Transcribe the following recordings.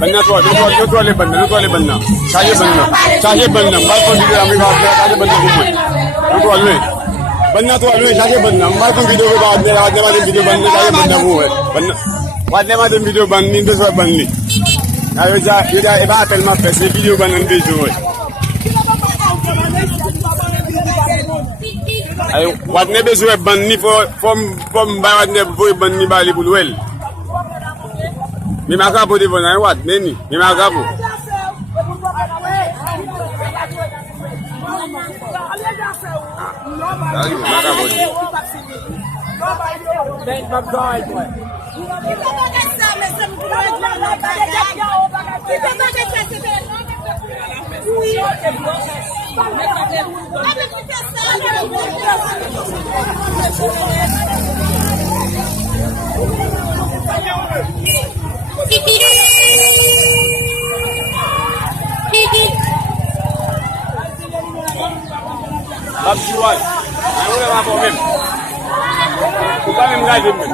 बनना तो वाले बनना चाहिए बनना बात को वीडियो हमें बात करा चाहिए बनना घूमे बनना तो वाले चाहिए बनना बात को वीडियो के बाद में आने वाले वीडियो बनने चाहिए बनना वो है बनना वाले वाले वीडियो बननी तो सब बननी अरे जा ये बात है मैं पैसे वीडियो बनने भी जो है अरे वाले भी जो है बननी फॉर्म वाले वो बननी वाली बुलवेल Mimakapo di bona wat neni mimakapo Abjual, aku nak apa mem? Bukan mem gaji mem.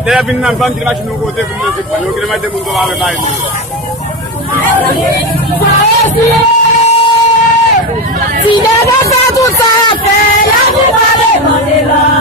Dia binang bang kita masih nunggu dia binang sih, kalau kita masih nunggu apa lain. Tidak ada satu sahaja yang boleh menilai.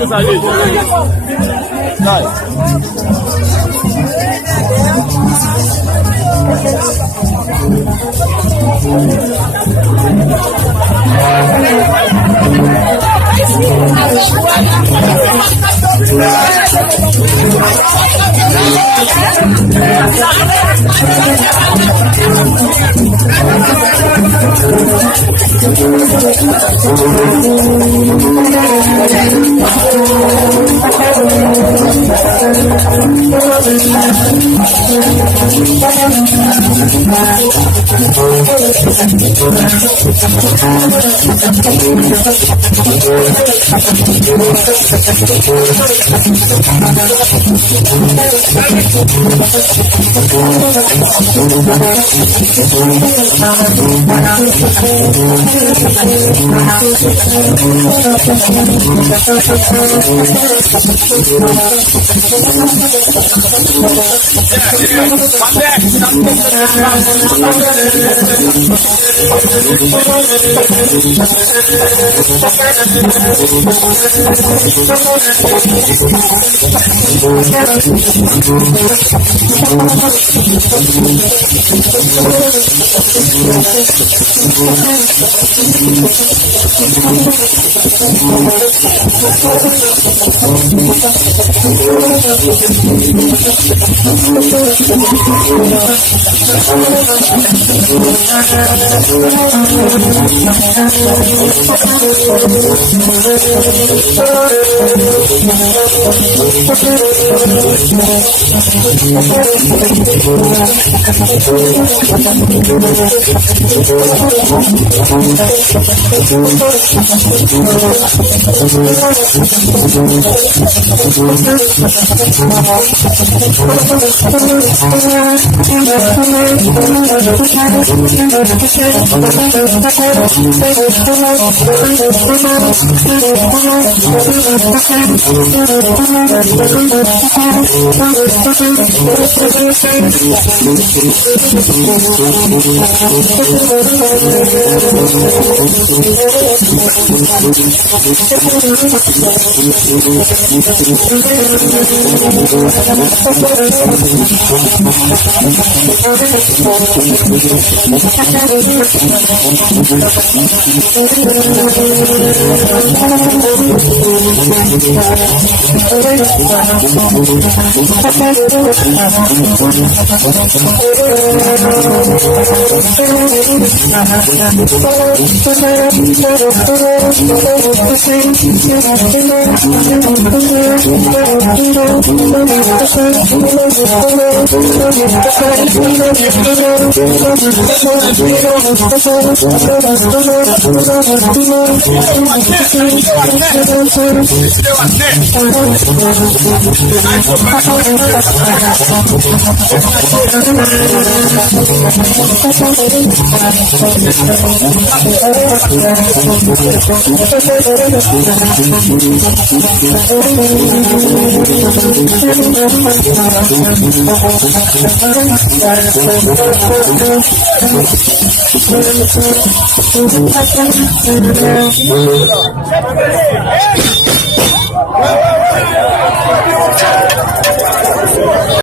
Itu saja. Baik.